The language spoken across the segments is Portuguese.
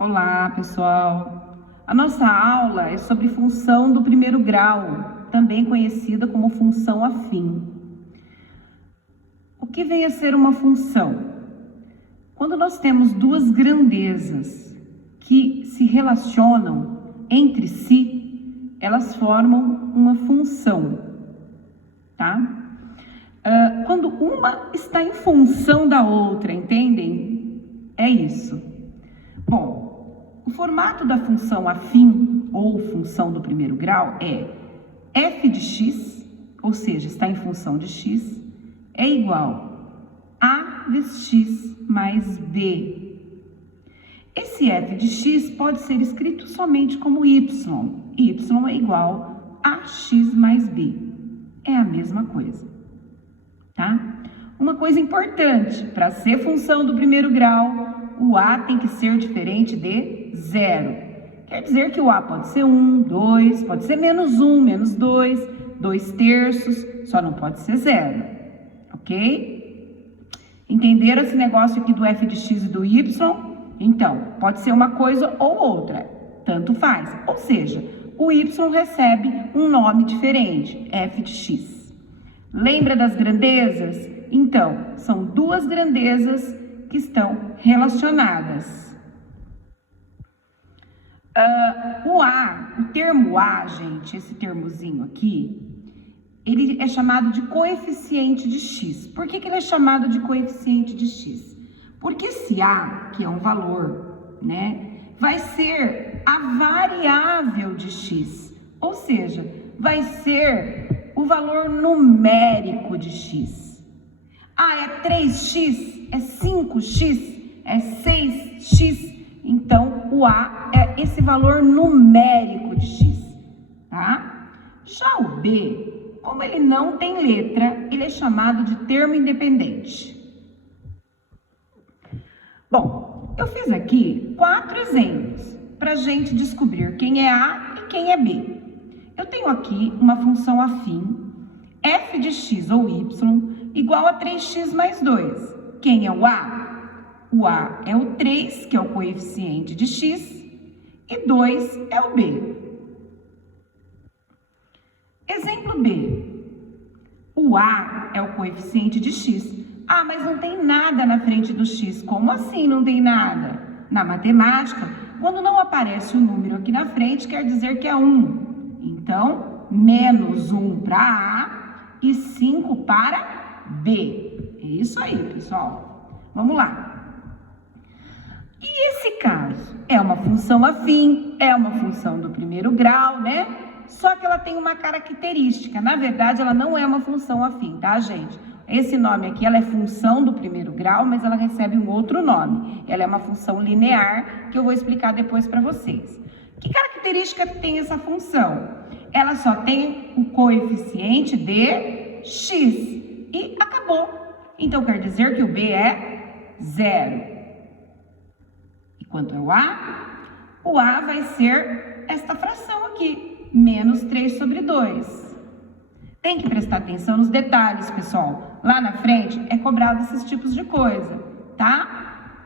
Olá, pessoal! A nossa aula é sobre função do primeiro grau, também conhecida como função afim. O que vem a ser uma função? Quando nós temos duas grandezas que se relacionam entre si, elas formam uma função, tá? Quando uma está em função da outra, entendem? É isso. Bom, o formato da função afim, ou função do primeiro grau, é f de x, ou seja, está em função de x, é igual a vezes x mais b. Esse f de x pode ser escrito somente como y. Y é igual a x mais b. É a mesma coisa, tá? Uma coisa importante, para ser função do primeiro grau, o a tem que ser diferente de zero. Quer dizer que o a pode ser 1, 2, pode ser menos 1, menos 2, 2 terços, só não pode ser zero, ok? Entenderam esse negócio aqui do f de x e do y? Então, pode ser uma coisa ou outra, tanto faz. Ou seja, o y recebe um nome diferente, f de x. Lembra das grandezas? Então, são duas grandezas que estão relacionadas. O termo a, gente, esse termozinho aqui, ele é chamado de coeficiente de x. Por que ele é chamado de coeficiente de x? Porque esse a, que é um valor, né, vai ser a variável de x, ou seja, vai ser o valor numérico de x. Ah, é 3x, é 5x, é 6x. Então, o a é esse valor numérico de x, tá? Já o b, como ele não tem letra, ele é chamado de termo independente. Bom, eu fiz aqui 4 exemplos para a gente descobrir quem é a e quem é b. Eu tenho aqui uma função afim, f de x ou y, igual a 3x mais 2. Quem é o a? O a é o 3, que é o coeficiente de x, e 2 é o b. Exemplo b. O a é o coeficiente de x. Ah, mas não tem nada na frente do x. Como assim não tem nada? Na matemática, quando não aparece o número aqui na frente, quer dizer que é 1. Então, menos 1 para a e 5 para b. É isso aí, pessoal. Vamos lá. E esse caso é uma função afim, é uma função do primeiro grau, né? Só que ela tem uma característica. Na verdade, ela não é uma função afim, tá, gente? Esse nome aqui, ela é função do primeiro grau, mas ela recebe um outro nome. Ela é uma função linear, que eu vou explicar depois para vocês. Que característica tem essa função? Ela só tem o coeficiente de x e acabou. Então, quer dizer que o b é 0. E quanto é o a? O a vai ser esta fração aqui, menos 3 sobre 2. Tem que prestar atenção nos detalhes, pessoal. Lá na frente é cobrado esses tipos de coisa, tá?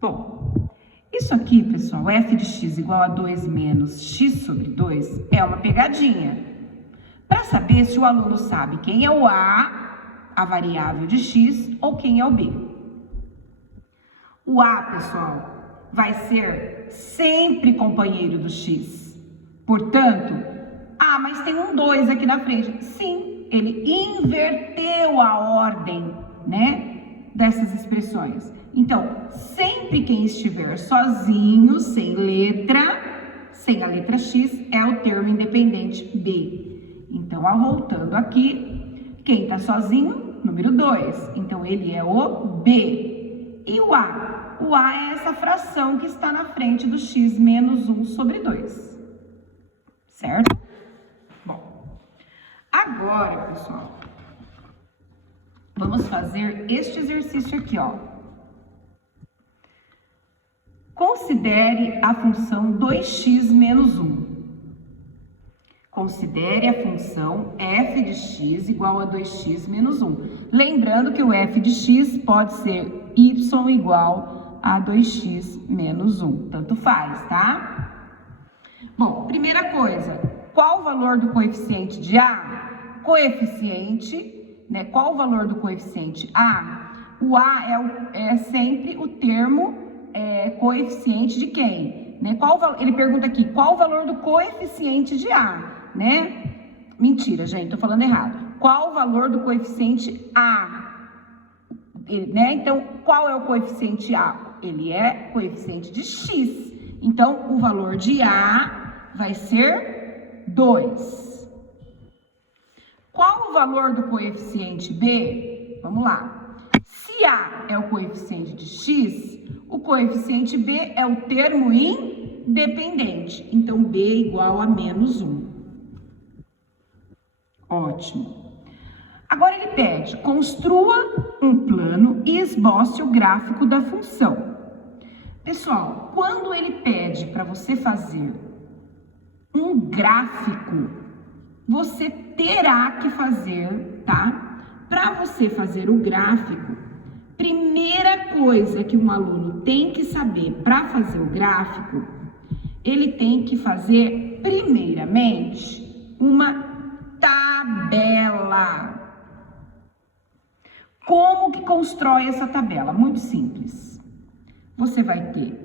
Bom, isso aqui, pessoal, f de x igual a 2 menos x sobre 2 é uma pegadinha. Para saber se o aluno sabe quem é o a variável de x, ou quem é o b. O a, pessoal, vai ser sempre companheiro do x. Portanto, mas tem um 2 aqui na frente. Sim, ele inverteu a ordem, né, dessas expressões. Então, sempre quem estiver sozinho, sem a letra x, é o termo independente b. Então, voltando aqui, quem está sozinho? Número 2. Então, ele é o b. E o a? O a é essa fração que está na frente do x menos 1 sobre 2. Certo? Bom, agora, pessoal, vamos fazer este exercício aqui, ó. Considere a função 2x menos 1. Considere a função f de x igual a 2x menos 1. Lembrando que o f de x pode ser y igual A2x menos 1. Tanto faz, tá? Bom, primeira coisa, qual o valor do coeficiente de A? Coeficiente, né? Qual o valor do coeficiente A? O A é sempre o termo coeficiente de quem? Né? Ele pergunta aqui, qual o valor do coeficiente de A, né? Mentira, gente, tô falando errado. Qual o valor do coeficiente A? Né? Então, qual é o coeficiente A? Ele é coeficiente de x. Então, o valor de A vai ser 2. Qual o valor do coeficiente B? Vamos lá. Se A é o coeficiente de x, o coeficiente B é o termo independente. Então, B é igual a menos 1. Ótimo. Agora ele pede, construa um plano e esboce o gráfico da função. Pessoal, quando ele pede para você fazer um gráfico, você terá que fazer, tá? Para você fazer o gráfico, primeira coisa que um aluno tem que saber para fazer o gráfico, ele tem que fazer, primeiramente, uma tabela. Como que constrói essa tabela? Muito simples. Você vai ter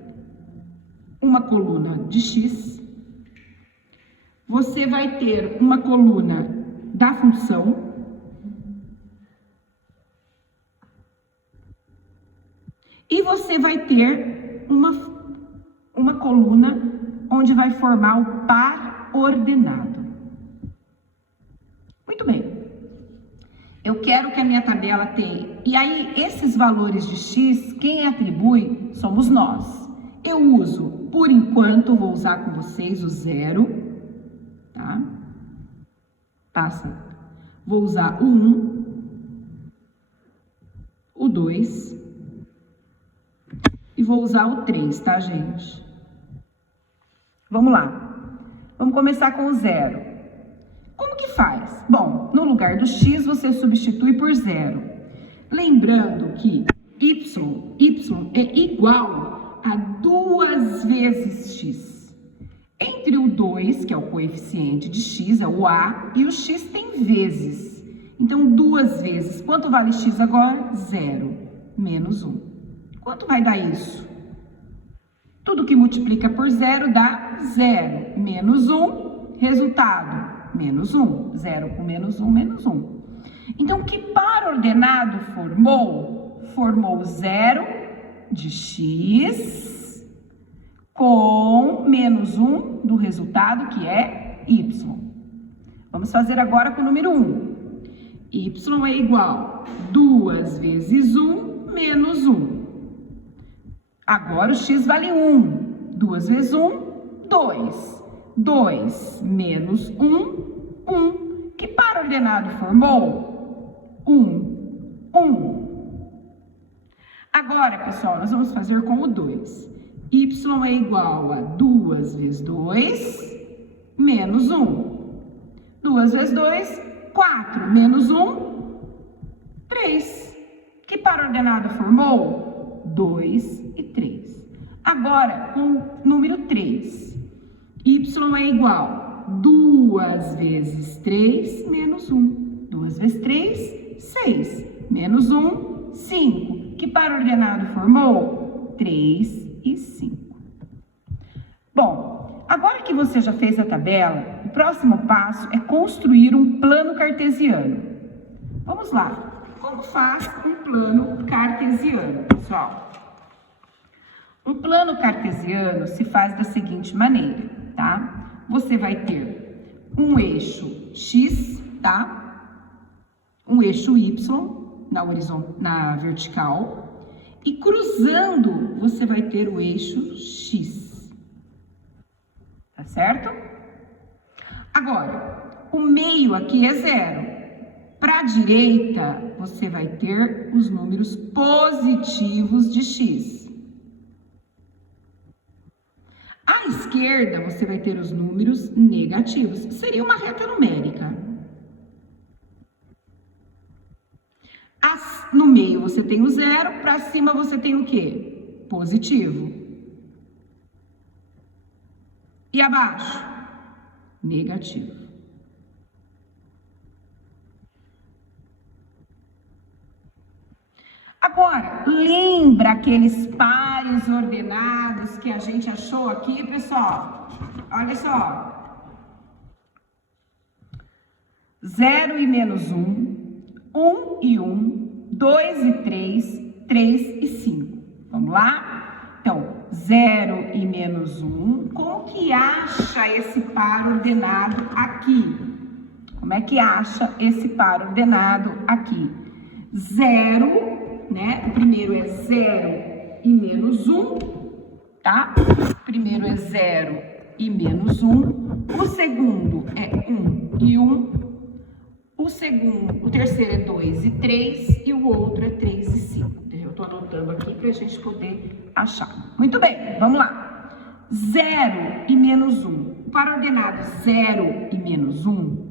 uma coluna de x, você vai ter uma coluna da função e você vai ter uma coluna onde vai formar o par ordenado. Muito bem. Eu quero que a minha tabela tenha... E aí, esses valores de x, quem atribui somos nós. Eu uso, por enquanto, vou usar com vocês o 0, tá? Passa. Vou usar o 1, o 2 e vou usar o 3, tá, gente? Vamos lá. Vamos começar com o 0. Como que faz? Bom, no lugar do x, você substitui por 0. Lembrando que y é igual a 2 vezes x. Entre o 2, que é o coeficiente de x, é o a, e o x tem vezes. Então, 2 vezes. Quanto vale x agora? 0. Menos 1. Quanto vai dar isso? Tudo que multiplica por 0 dá 0. Menos 1, resultado. Menos 1, 0 com menos 1, menos 1. Então, que par ordenado formou? Formou 0 de x com menos 1 do resultado, que é y. Vamos fazer agora com o número 1. Y é igual a 2 vezes 1 menos 1. Agora o x vale 1. 2 vezes 1, 2. 2 menos 1, 1. Que par ordenado formou? 1, 1. Agora, pessoal, nós vamos fazer com o 2. Y é igual a 2 vezes 2, menos 1. 2 vezes 2, 4. Menos 1, 3. Que par ordenado formou? 2 e 3. Agora, com o número 3. Y é igual a 2 vezes 3 menos 1. 2 vezes 3, 6. Menos 1, 5. Que par ordenado formou? 3 e 5. Bom, agora que você já fez a tabela, o próximo passo é construir um plano cartesiano. Vamos lá. Como faz um plano cartesiano, pessoal? Um plano cartesiano se faz da seguinte maneira, tá? Você vai ter um eixo x, tá? Um eixo y na vertical e cruzando você vai ter o eixo x, tá certo? Agora, o meio aqui é 0. Para a direita, você vai ter os números positivos de x. À esquerda, você vai ter os números negativos. Seria uma reta numérica. No meio, você tem o 0. Para cima, você tem o quê? Positivo. E abaixo? Negativo. Agora, lembra aqueles pares ordenados que a gente achou aqui, pessoal? Olha só. 0 e menos 1, 1 e 1, 2 e 3, 3 e 5. Vamos lá? Então, 0 e menos 1, como que acha esse par ordenado aqui? Como é que acha esse par ordenado aqui? 0, né? O primeiro é 0 e menos 1, tá? O primeiro é 0 e menos 1. O segundo é 1 e 1. O terceiro é 2 e 3 e o outro é 3 e 5. Eu tô anotando aqui pra gente poder achar. Muito bem, vamos lá. 0 e menos 1. O par ordenado 0 e menos 1,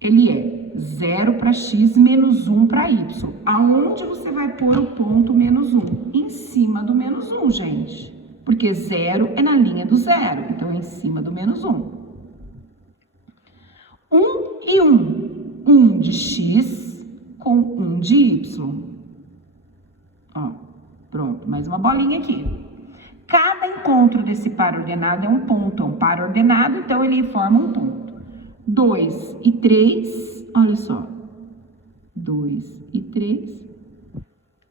ele é 0 para x menos 1 para y. Aonde você vai pôr o ponto menos 1? Em cima do menos 1, gente. Porque 0 é na linha do 0, então é em cima do menos 1. 1 e 1. 1 de x com 1 de y. Ó, pronto, mais uma bolinha aqui. Cada encontro desse par ordenado é um ponto, é um par ordenado, então ele forma um ponto. 2 e 3, olha só. 2 e 3,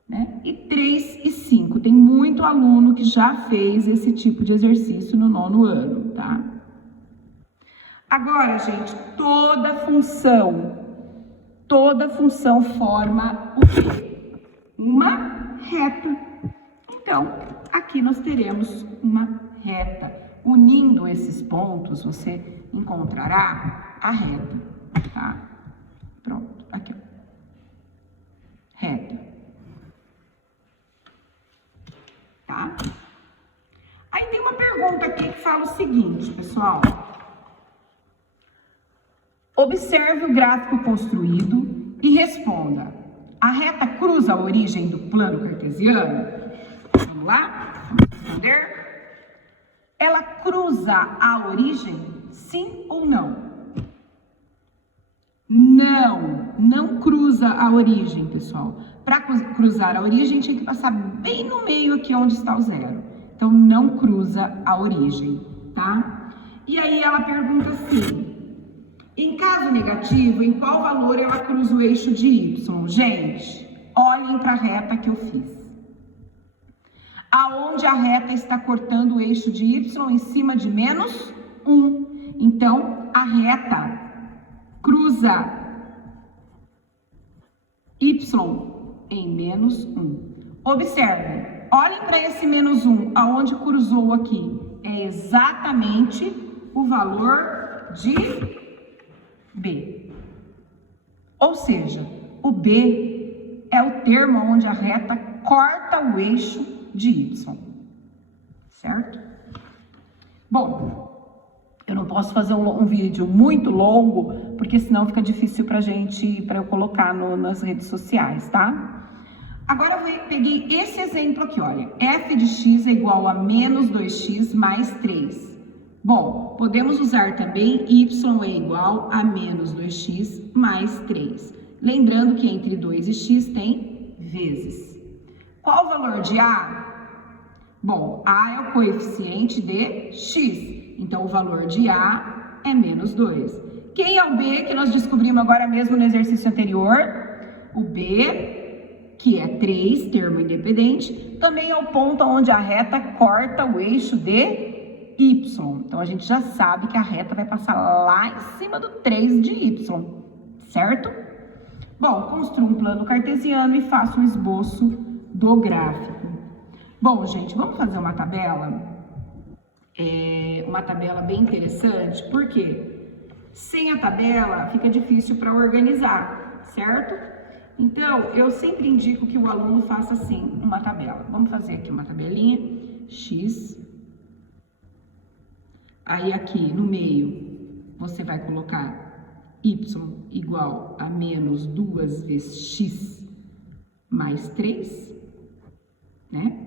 né? E 3 e 5. Tem muito aluno que já fez esse tipo de exercício no 9º ano, tá? Agora, gente, toda função forma o quê? Uma reta. Então, aqui nós teremos uma reta. Unindo esses pontos, você encontrará a reta, tá? Pronto, aqui, ó. Reta. Tá? Aí tem uma pergunta aqui que fala o seguinte, pessoal. Observe o gráfico construído e responda. A reta cruza a origem do plano cartesiano? Vamos lá? Vamos responder. Ela cruza a origem? Sim ou não? Não cruza a origem, pessoal. Para cruzar a origem, tinha que passar bem no meio aqui onde está o 0. Então, não cruza a origem, tá? E aí ela pergunta assim, em caso negativo, em qual valor ela cruza o eixo de y? Gente, olhem para a reta que eu fiz. Aonde a reta está cortando o eixo de y em cima de menos 1. Então, a reta cruza y em menos 1. Observem, olhem para esse menos 1, aonde cruzou aqui. É exatamente o valor de B. Ou seja, o B é o termo onde a reta corta o eixo de y. Certo? Bom, eu não posso fazer um vídeo muito longo, porque senão fica difícil para eu colocar nas redes sociais, tá? Agora eu peguei esse exemplo aqui, olha. F de x é igual a menos 2x mais 3. Bom, podemos usar também y é igual a menos 2x mais 3. Lembrando que entre 2 e x tem vezes. Qual o valor de A? Bom, A é o coeficiente de x. Então, o valor de A é menos 2. Quem é o B que nós descobrimos agora mesmo no exercício anterior? O B, que é 3, termo independente, também é o ponto onde a reta corta o eixo de y. Então, a gente já sabe que a reta vai passar lá em cima do 3 de y, certo? Bom, construa um plano cartesiano e faça um esboço do gráfico. Bom, gente, vamos fazer uma tabela? Uma tabela bem interessante, porque sem a tabela fica difícil para organizar, certo? Então, eu sempre indico que o aluno faça assim, uma tabela. Vamos fazer aqui uma tabelinha, x. Aí aqui no meio, você vai colocar y igual a menos 2 vezes x mais 3. né?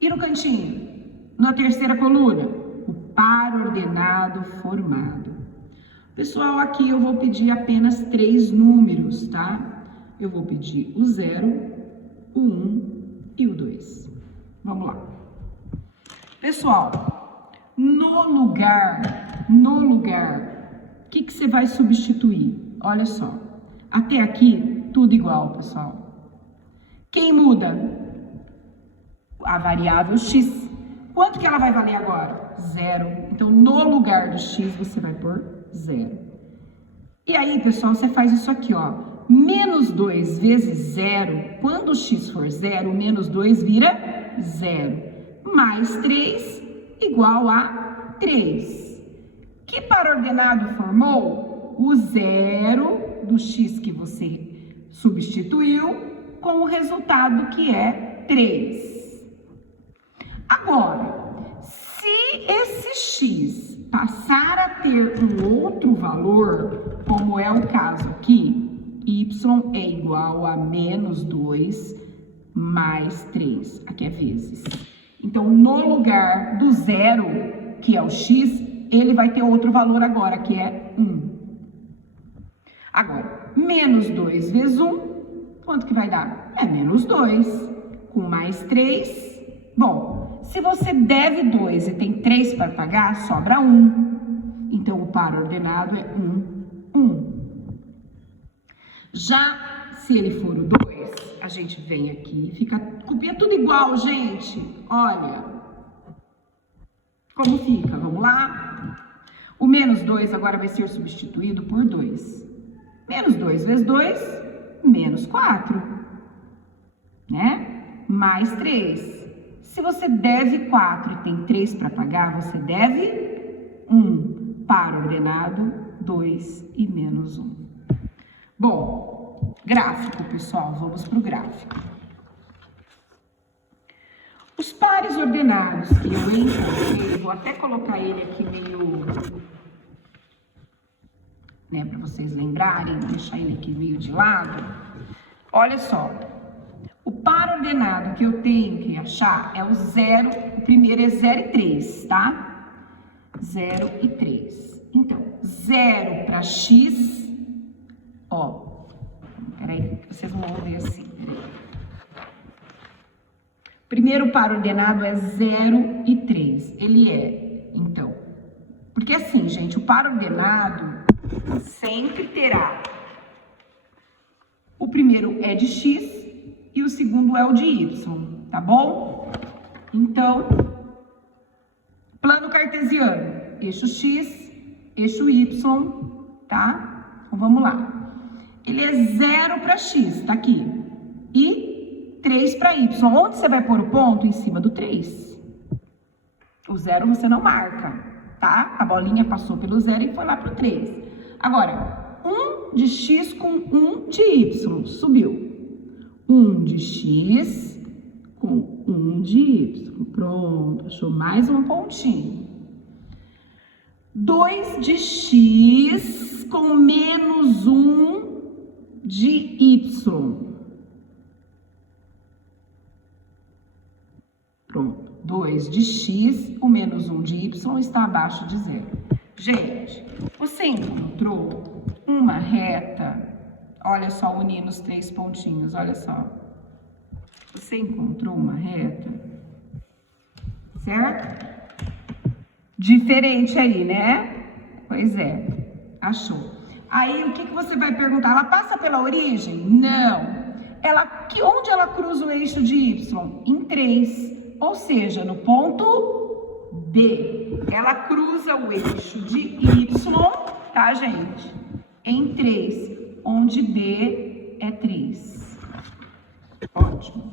E no cantinho, na terceira coluna, o par ordenado formado. Pessoal, aqui eu vou pedir apenas 3 números, tá? Eu vou pedir o 0, o 1 e o 2. Vamos lá. Pessoal, no lugar, o que você vai substituir? Olha só, até aqui, tudo igual, pessoal. Quem muda? A variável x. Quanto que ela vai valer agora? 0. Então, no lugar do x, você vai pôr 0. E aí, pessoal, você faz isso aqui, ó. Menos 2 vezes 0, quando o x for 0, menos 2 vira 0. Mais 3 igual a 3. Que par ordenado formou? O 0 do x que você substituiu com o resultado que é 3. Agora, se esse x passar a ter um outro valor, como é o caso aqui, y é igual a menos 2 mais 3, aqui é vezes. Então, no lugar do 0, que é o x, ele vai ter outro valor agora, que é 1. Agora, menos 2 vezes 1, quanto que vai dar? É menos 2, com mais 3, bom... Se você deve 2 e tem 3 para pagar, sobra 1. Então, o par ordenado é 1, 1. Já se ele for o 2, a gente vem aqui, copia tudo igual, gente. Olha como fica, vamos lá? O menos 2 agora vai ser substituído por 2. Menos 2 vezes 2, menos 4, né? Mais 3. Se você deve 4 e tem 3 para pagar, você deve 1. Par ordenado, 2 e menos 1. Bom, gráfico, pessoal. Vamos para o gráfico. Os pares ordenados que eu encontrei, vou até colocar ele aqui meio... né, para vocês lembrarem, vou deixar ele aqui meio de lado. Olha só. O par ordenado que eu tenho que achar é o 0, o primeiro é 0 e 3, tá? 0 e 3. Então, 0 para x, ó, peraí, vocês vão ver assim, peraí. Primeiro par ordenado é 0 e 3, ele é, então, porque assim, gente, o par ordenado sempre terá, o primeiro é de x, e o segundo é o de y, tá bom? Então, plano cartesiano, eixo x, eixo y, tá? Então, vamos lá. Ele é 0 para x, tá aqui, e 3 para y. Onde você vai pôr o ponto? Em cima do 3. O 0 você não marca, tá? A bolinha passou pelo 0 e foi lá pro 3. Agora, 1 de x com 1 de y, subiu. 1 de x com 1 de y. Pronto, achou mais um pontinho. 2 de x com menos 1 de y. Pronto, 2 de x, o menos 1 de y está abaixo de 0. Gente, você encontrou uma reta... Olha só, unindo os 3 pontinhos, olha só. Você encontrou uma reta, certo? Diferente aí, né? Pois é, achou. Aí, o que você vai perguntar? Ela passa pela origem? Não. Onde ela cruza o eixo de y? Em 3, ou seja, no ponto B. Ela cruza o eixo de y, tá, gente? Em 3. Onde B é 3. Ótimo.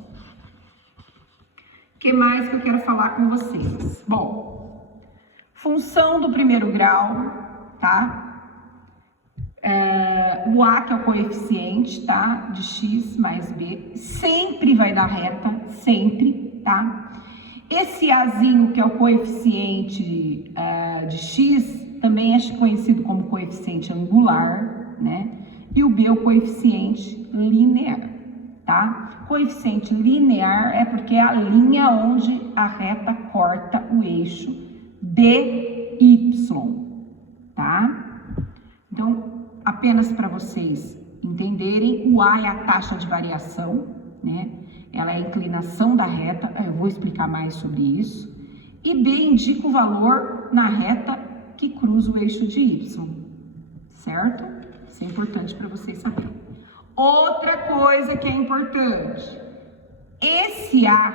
O que mais que eu quero falar com vocês? Bom, função do primeiro grau, tá? O A, que é o coeficiente, tá? De x mais B, sempre vai dar reta, sempre, tá? Esse Azinho, que é o coeficiente de x, também é conhecido como coeficiente angular, né? E o B é o coeficiente linear. tá? Coeficiente linear é porque é a linha onde a reta corta o eixo DY, tá? Então, apenas para vocês entenderem, o A é a taxa de variação, né? Ela é a inclinação da reta, eu vou explicar mais sobre isso. E B indica o valor na reta que cruza o eixo de Y, certo? Isso é importante para vocês saberem. Outra coisa que é importante, esse A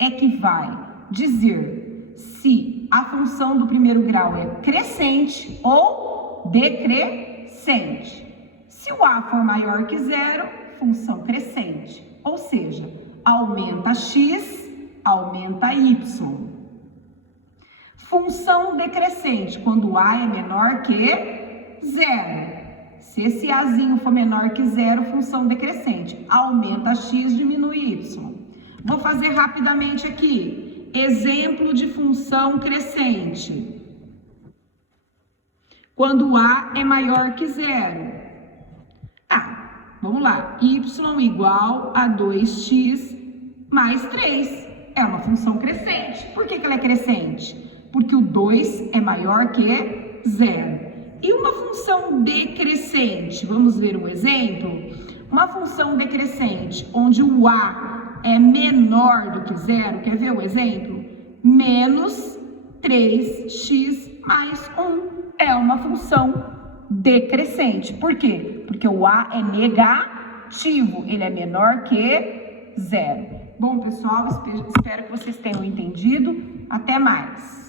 é que vai dizer se a função do primeiro grau é crescente ou decrescente. Se o A for maior que zero, função crescente, ou seja, aumenta x, aumenta y. Função decrescente, quando A é menor que zero. Se esse Azinho for menor que zero, função decrescente, aumenta x, diminui y. Vou fazer rapidamente aqui, exemplo de função crescente. Quando A é maior que zero. Vamos lá, y igual a 2x mais 3. É uma função crescente. Por que ela é crescente? Porque o 2 é maior que zero. E uma função decrescente? Vamos ver um exemplo? Uma função decrescente, onde o A é menor do que zero. Quer ver o exemplo? Menos 3x mais 1. É uma função decrescente. Por quê? Porque o A é negativo, ele é menor que zero. Bom, pessoal, espero que vocês tenham entendido. Até mais!